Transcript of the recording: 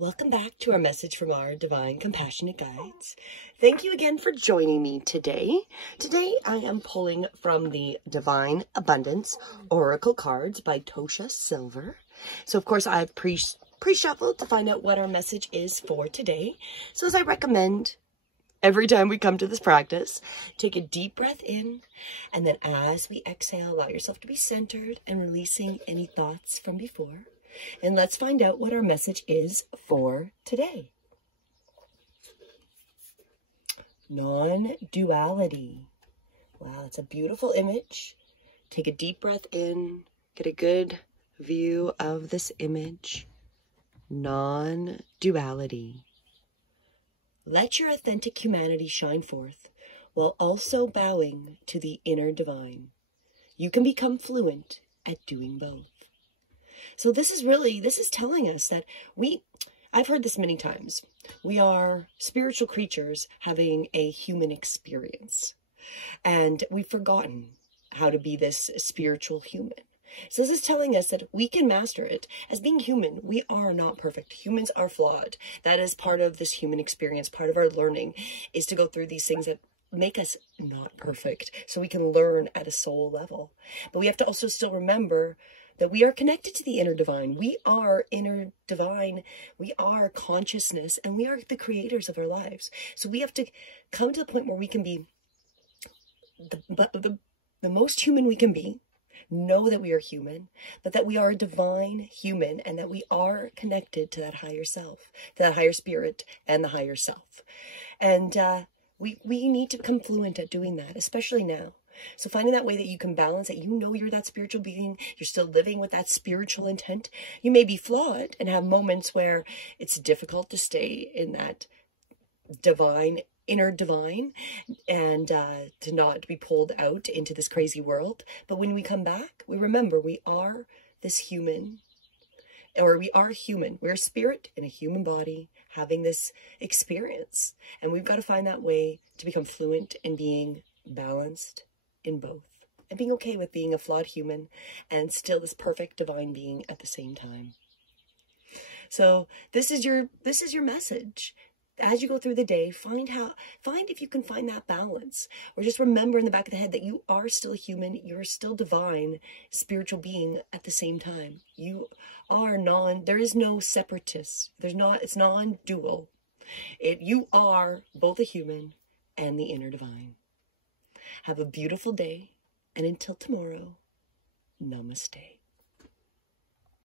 Welcome back to our message from our Divine Compassionate Guides. Thank you again for joining me today. Today I am pulling from the Divine Abundance Oracle cards by Tosha Silver. So of course I've pre-shuffled to find out what our message is for today. So as I recommend every time we come to this practice, take a deep breath in, and then as we exhale, allow yourself to be centered and releasing any thoughts from before. And let's find out what our message is for today. Non-duality. Wow, it's a beautiful image. Take a deep breath in, get a good view of this image. Non-duality. Let your authentic humanity shine forth while also bowing to the inner divine. You can become fluent at doing both. So this is telling us that I've heard this many times, we are spiritual creatures having a human experience. And we've forgotten how to be this spiritual human. So this is telling us that we can master it. As being human, we are not perfect. Humans are flawed. That is part of this human experience. Part of our learning is to go through these things that make us not perfect, so we can learn at a soul level. But we have to also still remember that we are connected to the inner divine. We are inner divine. We are consciousness, and we are the creators of our lives. So we have to come to the point where we can be the most human we can be, know that we are human, but that we are a divine human, and that we are connected to that higher self, to that higher spirit and the higher self. And we need to become fluent at doing that, especially now. So finding that way that you can balance that, you know you're that spiritual being, you're still living with that spiritual intent. You may be flawed and have moments where it's difficult to stay in that divine, inner divine, and to not be pulled out into this crazy world. But when we come back, we remember we are this human, or we are human. We're a spirit in a human body having this experience. And we've got to find that way to become fluent in being balanced in both, and being okay with being a flawed human and still this perfect divine being at the same time. So this is your message. As you go through the day, find if you can find that balance, or just remember in the back of the head that you are still human, you're still divine, spiritual being at the same time. You are there is no separatist. It's non-dual. You are both a human and the inner divine. Have a beautiful day, and until tomorrow, Namaste.